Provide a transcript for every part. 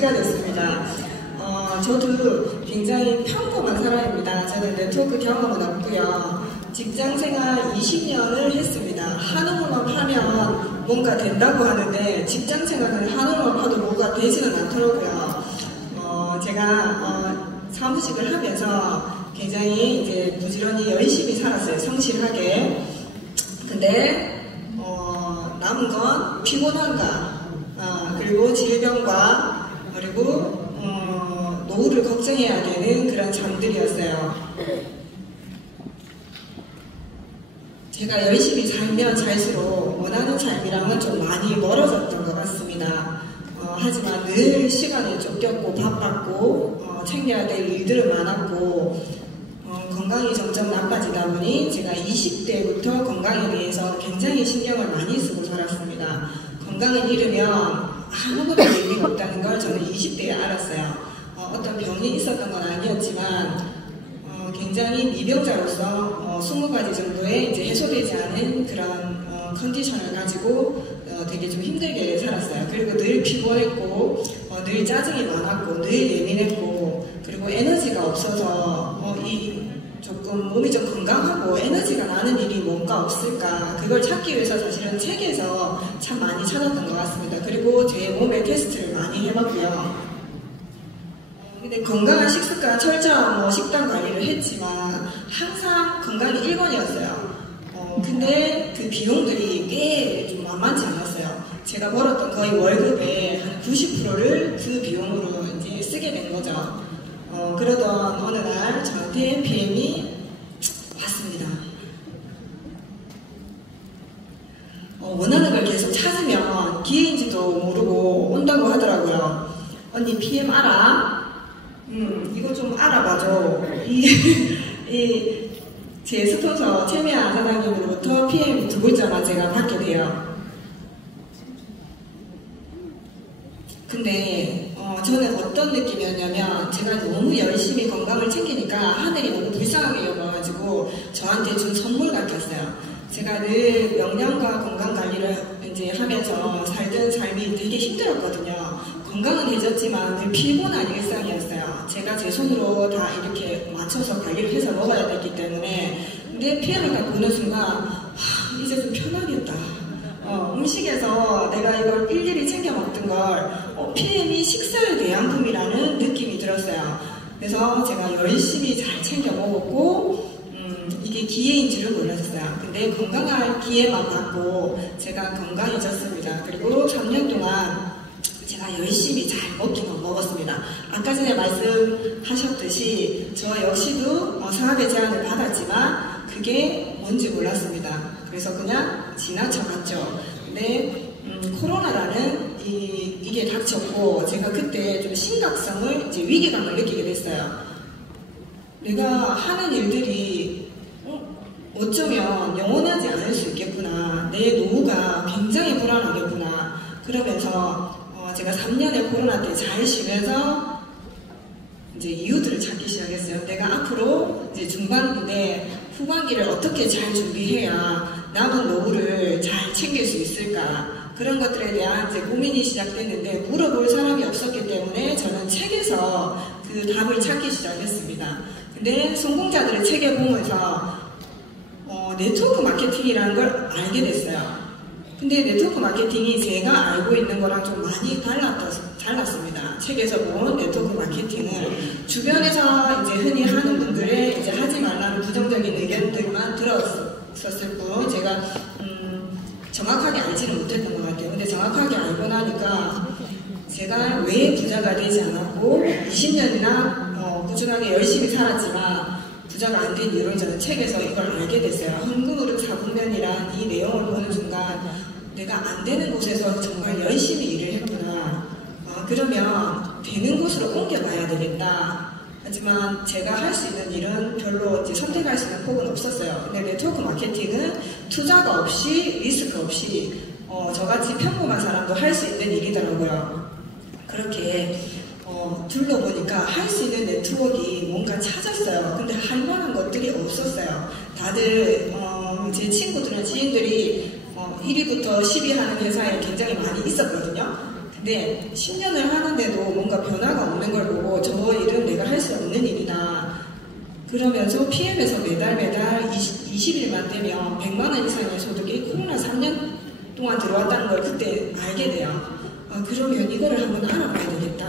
가 됐습니다. 저도 굉장히 평범한 사람입니다. 저는 네트워크 경험은 없고요. 직장생활 20년을 했습니다. 한우만 파면 뭔가 된다고 하는데 직장생활은 한우만 파도 뭐가 되지는 않더라고요. 제가 사무직을 하면서 굉장히 이제 부지런히 열심히 살았어요. 성실하게. 근데 남은 건 피곤함과 그리고 질병과 그리고 노후를 걱정해야 되는 그런 잠들이었어요. 제가 열심히 살면 살수록 원하는 삶이랑은 좀 많이 멀어졌던 것 같습니다. 하지만 늘 시간에 쫓겼고 바빴고 챙겨야 될 일들은 많았고 건강이 점점 나빠지다 보니 제가 20대부터 건강에 대해서 굉장히 신경을 많이 쓰고 살았습니다. 건강을 잃으면 아무것도 의미가 없다는 걸 저는 20대에 알았어요. 어떤 병이 있었던 건 아니었지만 굉장히 미병자로서 20가지 정도의 이제 해소되지 않은 그런 컨디션을 가지고 되게 좀 힘들게 살았어요. 그리고 늘 피곤했고 늘 짜증이 많았고 늘 예민했고 그리고 에너지가 없어서 조금 몸이 좀 건강하고 에너지가 나는 일이 뭔가 없을까 그걸 찾기 위해서 사실은 책에서 참 많이 찾았던 것 같습니다. 그리고 제 몸의 테스트를 많이 해봤고요. 근데 건강한 식습관, 철저한 식단 관리를 했지만 항상 건강이 1번이었어요. 근데 그 비용들이 꽤 좀 만만치 않았어요. 제가 벌었던 거의 월급의 한 90%를 그 비용으로 이제 쓰게 된 거죠. 그러던 어느 날 저한테 PM이 왔습니다. 원하는 걸 계속 찾으면 기회인지도 모르고 온다고 하더라고요. 언니 PM 알아? 이거 좀 알아봐줘. 제 스폰서 최미아 사장님으로부터 PM 2글자만 제가 받게 돼요. 근데 저는 어떤 느낌이었냐면 제가 너무 열심히 건강을 챙기니까 하늘이 너무 불쌍하게 여겨가지고 저한테 준 선물 같았어요. 제가 늘 명령과 건강 관리를 이제 하면서 살던 삶이 되게 힘들었거든요. 건강은 해졌지만 늘 피곤한 일상이었어요. 제가 제 손으로 다 이렇게 맞춰서 관리를 해서 먹어야 됐기 때문에 내 PM을 딱 보는 순간 이제 좀 편하겠다. 음식에서 내가 이걸 일일이 챙겨 먹던 걸 PM이 식사의 대양품이라는 느낌이 들었어요. 그래서 제가 열심히 잘 챙겨 먹었고 이게 기회인 줄은 몰랐어요. 근데 건강한 기회만 받고 제가 건강해졌습니다. 그리고 3년 동안 제가 열심히 잘 먹기만 먹었습니다. 아까 전에 말씀하셨듯이 저 역시도 사업의 제안을 받았지만 그게 뭔지 몰랐습니다. 그래서 그냥 지나쳐갔죠. 근데 코로나라는 이게 닥쳤고 제가 그때 좀 심각성을 이제 위기감을 느끼게 됐어요. 내가 하는 일들이 어쩌면 영원하지 않을 수 있겠구나. 내 노후가 굉장히 불안하겠구나. 그러면서 제가 3년의 코로나 때 잘 쉬면서 이제 이유들을 찾기 시작했어요. 내가 앞으로 이제 중반인데 후반기를 어떻게 잘 준비해야 남은 노후를 잘 챙길 수 있을까. 그런 것들에 대한 이제 고민이 시작됐는데 물어볼 사람이 없었기 때문에 저는 책에서 그 답을 찾기 시작했습니다. 근데 성공자들의 책에 보면서 네트워크 마케팅이라는 걸 알게 됐어요. 근데 네트워크 마케팅이 제가 알고 있는 거랑 좀 많이 달랐습니다. 책에서 본 네트워크 마케팅은 주변에서 이제 흔히 하는 분들의 이제 하지 말라는 부정적인 의견들만 들었었을 뿐 제가 정확하게 알지는 못했던 것 같아요. 근데 정확하게 알고 나니까 제가 왜 부자가 되지 않았고 20년이나 꾸준하게 열심히 살았지만 부자가 안 된 이유를 저는 책에서 이걸 알게 됐어요. 현금으로 잡으면이란 이 내용을 보는 순간 내가 안 되는 곳에서 정말 열심히 일을 했구나. 그러면 되는 곳으로 옮겨가야 되겠다. 하지만 제가 할 수 있는 일은 별로 이제 선택할 수 있는 폭은 없었어요. 근데 네트워크 마케팅은 투자가 없이 리스크 없이 저같이 평범한 사람도 할 수 있는 일이더라고요. 그렇게 둘러보니까 할 수 있는 네트워크가 뭔가 찾았어요. 근데 할 만한 것들이 없었어요. 다들 제 친구들은 지인들이 1위부터 10위 하는 회사에 굉장히 많이 있었거든요. 근데 10년을 하는데도 뭔가 그러면서 PM에서 매달 20일만 되면 100만원 이상의 소득이 코로나 3년 동안 들어왔다는 걸 그때 알게 돼요. 그러면 이거를 한번 알아봐야 되겠다.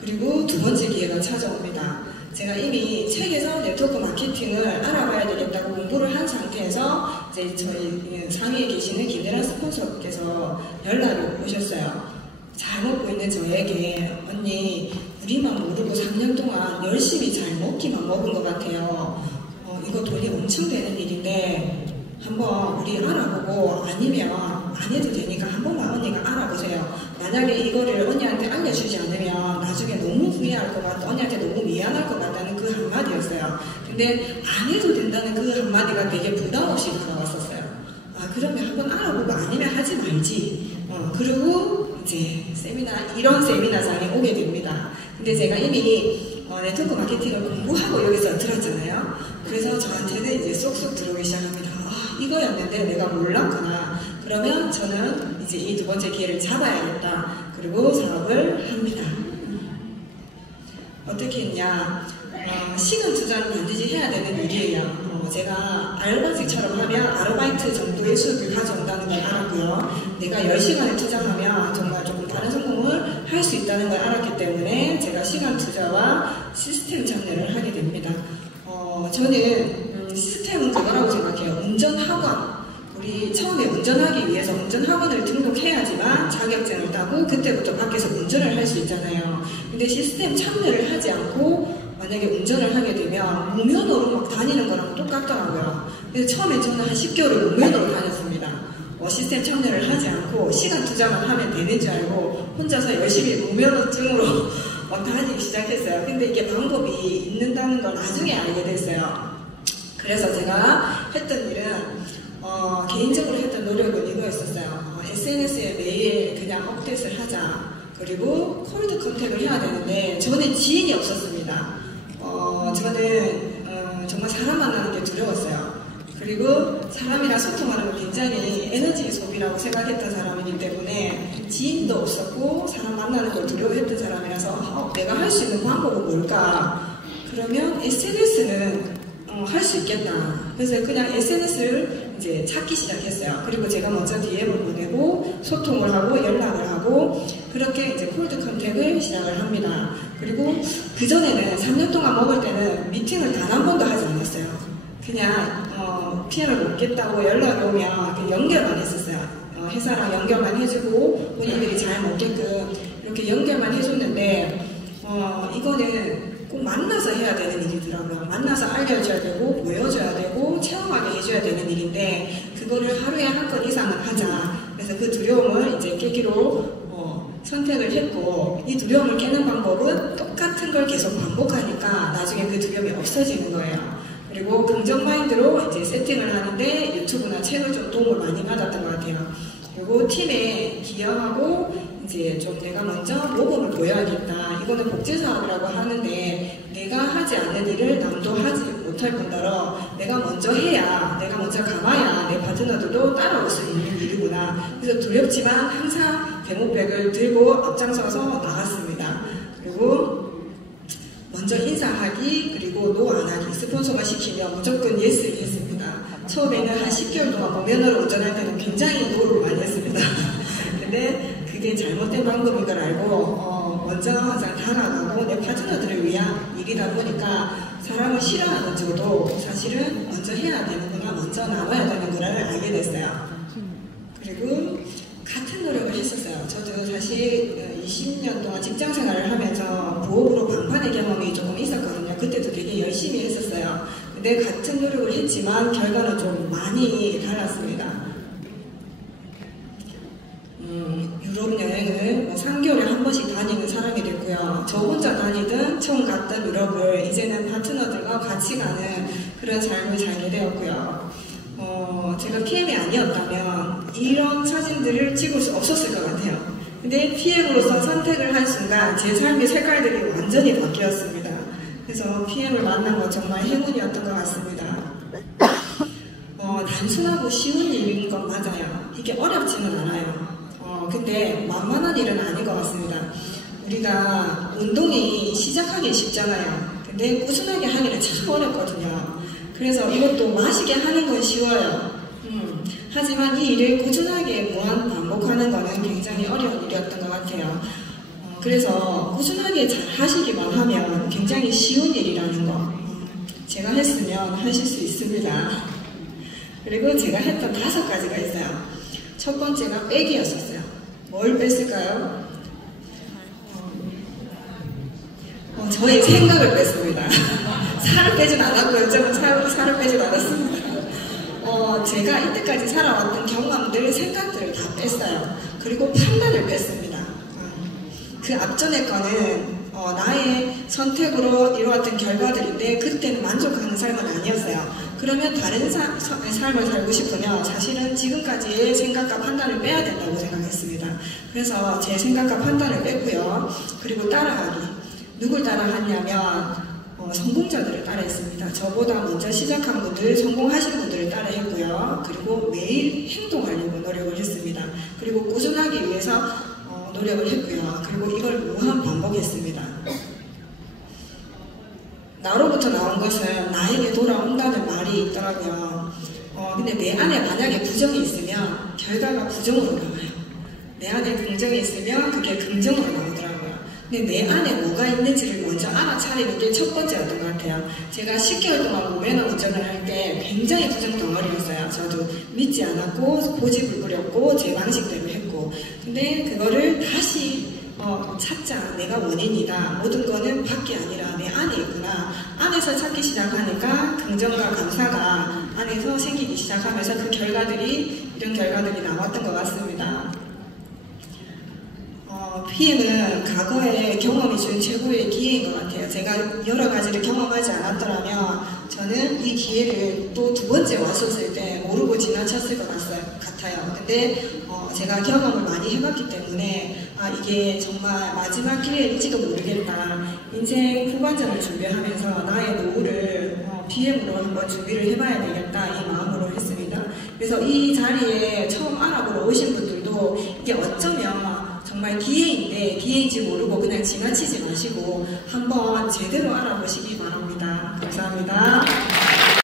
그리고 두 번째 기회가 찾아옵니다. 제가 이미 책에서 네트워크 마케팅을 알아봐야 되겠다고 공부를 한 상태에서 이제 저희 상위에 계시는 김대란 스폰서께서 연락이 오셨어요. 잘 먹고 있는 저에게 언니 우리만 모르고 3년 동안 열심히 잘 먹기만 먹은 것 같아요. 이거 돈이 엄청 되는 일인데 한번 우리 알아보고 아니면 안 해도 되니까 한 번만 언니가 알아보세요. 만약에 이거를 언니한테 알려주지 않으면 나중에 너무 후회할 것 같다, 언니한테 너무 미안할 것 같다는 그 한마디였어요. 근데 안 해도 된다는 그 한마디가 되게 부담 없이 다가왔었어요. 그러면 한번 알아보고 아니면 하지 말지. 그리고 이제 이런 세미나장에 오게 됩니다. 근데 제가 이미 네트워크 마케팅을 공부하고 여기서 들었잖아요. 그래서 저한테는 이제 쏙쏙 들어오기 시작합니다. 이거였는데 내가 몰랐구나. 그러면 저는 이제 이 두 번째 기회를 잡아야겠다. 그리고 사업을 합니다. 어떻게 했냐? 시간 투자는 반드시 해야 되는 일이에요. 제가 알바직처럼 하면 아르바이트 정도의 수익을 가져온다는 걸 알았고요. 내가 10시간을 투자하면 정말 조금 다른 성공을 할 수 있다는 걸 알았기 때문에 제가 시간 투자와 시스템 참여를 하게 됩니다. 저는 시스템은 그거라고 생각해요. 운전학원. 우리 처음에 운전하기 위해서 운전학원을 등록해야지만 자격증을 따고 그때부터 밖에서 운전을 할 수 있잖아요. 근데 시스템 참여를 하지 않고 만약에 운전을 하게 되면 무면허로 막 다니는 거랑 똑같더라고요. 그래서 처음에 저는 한 10개월을 무면허로 다녔습니다. 시스템 참여를 하지 않고 시간 투자만 하면 되는 줄 알고 혼자서 열심히 무면허증으로 막 다니기 시작했어요. 근데 이게 방법이 있는다는 걸 나중에 알게 됐어요. 그래서 제가 했던 일은 개인적으로 했던 노력은 이거였었어요. SNS에 매일 그냥 업데이트를 하자. 그리고 콜드 컨택을 해야 되는데 저는 지인이 없었습니다. 저는 정말 사람 만나는 게 두려웠어요. 그리고 사람이랑 소통하는 건 굉장히 에너지 소비라고 생각했던 사람이기 때문에 지인도 없었고 사람 만나는 걸 두려워했던 사람이라서 내가 할 수 있는 방법은 뭘까? 그러면 SNS는 할 수 있겠다. 그래서 그냥 SNS를 이제 찾기 시작했어요. 그리고 제가 먼저 DM을 보내고 소통을 하고 연락을 하고 그렇게 이제 콜드 컨택을 시작을 합니다. 그리고 그전에는 3년 동안 먹을 때는 미팅을 단 한 번도 하지 않았어요. 그냥 PM을 먹겠다고 연락이 오면 연결만 했었어요. 회사랑 연결만 해주고 본인들이 잘 먹게끔 이렇게 연결만 해줬는데 이거는 꼭 만나서 해야 되는 일이더라고요. 만나서 알려줘야 되고 보여줘야 되고 체험하게 해줘야 되는 일인데 그거를 하루에 한 건 이상은 하자. 그래서 그 두려움을 이제 깨기로 선택을 했고 이 두려움을 깨는 방법은 똑같은 걸 계속 반복하니까 나중에 그 두려움이 없어지는 거예요. 그리고 긍정 마인드로 이제 세팅을 하는데 유튜브나 책을 좀 도움을 많이 받았던 것 같아요. 그리고 팀에 기여하고 이제 좀 내가 먼저 모범을 보여야겠다. 이거는 복제사업이라고 하는데 내가 하지 않는 일을 남도 하지 못할 뿐더러 내가 먼저 해야, 내가 먼저 가봐야 내 파트너들도 따라올 수 있는 일이구나. 그래서 두렵지만 항상 데모백을 들고 앞장서서 나갔습니다. 그리고 먼저 인사하기, 그리고 노 안 하기, 스폰서가 시키면 무조건 예스 했습니다. 처음에는 한 10개월 동안 무면허로 운전할 때는 굉장히 노를 많이 했습니다. 근데 그게 잘못된 방법인 걸 알고 먼저 항상 다가가고 내 파트너들을 위한 일이다 보니까 사람을 싫어하는 저도 사실은 먼저 해야 되는구나, 먼저 나와야 되는구나 알게 됐어요. 그리고 같은 노력을 했었어요. 저도 사실 20년 동안 직장 생활을 하면서 부업으로 방판의 경험이 조금 있었거든요. 그때도 되게 열심히 했었어요. 근데 같은 노력을 했지만 결과는 좀 많이 달랐습니다. 유럽 여행을 3개월에 한 번씩 다니는 사람이 됐고요. 저 혼자 다니든 처음 갔던 유럽을 이제는 파트너들과 같이 가는 그런 삶을 살게 되었고요. 제가 PM이 아니었다면 이런 사진들을 찍을 수 없었을 것 같아요. 근데 PM으로서 선택을 한 순간 제 삶의 색깔들이 완전히 바뀌었습니다. 그래서 PM을 만난 건 정말 행운이었던 것 같습니다. 단순하고 쉬운 일인 건 맞아요. 이게 어렵지는 않아요. 근데 만만한 일은 아닌 것 같습니다. 우리가 운동이 시작하기 쉽잖아요. 근데 꾸준하게 하기는 참 어렵거든요. 그래서 이것도 마시게 하는 건 쉬워요. 하지만 이 일을 꾸준하게 무한 반복하는 것은 굉장히 어려운 일이었던 것 같아요. 그래서 꾸준하게 잘 하시기만 하면 굉장히 쉬운 일이라는 거 제가 했으면 하실 수 있습니다. 그리고 제가 했던 5가지가 있어요. 첫 번째가 빼기였었어요. 뭘 뺐을까요? 저의 생각을 뺐습니다. 살을 빼진 않았고요. 저는 살을 빼진 않았습니다. 제가 이때까지 살아왔던 경험들, 생각들을 다 뺐어요. 그리고 판단을 뺐습니다. 그 앞전에 거는 나의 선택으로 이루어왔던 결과들인데 그때는 만족하는 삶은 아니었어요. 그러면 다른 삶을 살고 싶으면 사실은 지금까지의 생각과 판단을 빼야 된다고 생각했습니다. 그래서 제 생각과 판단을 뺐고요. 그리고 따라하기. 누굴 따라하냐면 성공자들을 따라했습니다. 저보다 먼저 시작한 분들, 성공하신 분들을 따라했고요. 그리고 매일 행동하려고 노력을 했습니다. 그리고 꾸준하기 위해서 노력을 했고요. 그리고 이걸 무한 반복했습니다. 나로부터 나온 것은 나에게 돌아온다는 말이 있더라고요. 근데 내 안에 만약에 부정이 있으면 결과가 부정으로 나와요. 내 안에 긍정이 있으면 그게 긍정으로 나오더라고요. 근데 내 안에 뭐가 있는지를 먼저 알아차리는 게 첫 번째였던 것 같아요. 제가 10개월 동안 무면허 운전을 할 때 굉장히 부정 덩어리였어요. 저도 믿지 않았고 고집을 부렸고 제 방식대로 했고 근데 그거를 다시 찾자. 내가 원인이다. 모든 거는 밖이 아니라 내 안에 있구나. 안에서 찾기 시작하니까 긍정과 감사가 안에서 생기기 시작하면서 그 결과들이 이런 결과들이 나왔던 것 같습니다. PM은 과거의 경험이 준 최고의 기회인 것 같아요. 제가 여러 가지를 경험하지 않았더라면 저는 이 기회를 또 2번째 왔었을 때 모르고 지나쳤을 것 같아요. 근데 제가 경험을 많이 해봤기 때문에 이게 정말 마지막 기회일지도 모르겠다. 인생 후반전을 준비하면서 나의 노후를 PM으로 한번 준비를 해봐야 되겠다 이 마음으로 했습니다. 그래서 이 자리에 처음 알아보러 오신 분들도 이게 어쩌면 정말 기회인데 기회인지 모르고 그냥 지나치지 마시고 한번 제대로 알아보시기 바랍니다. 감사합니다.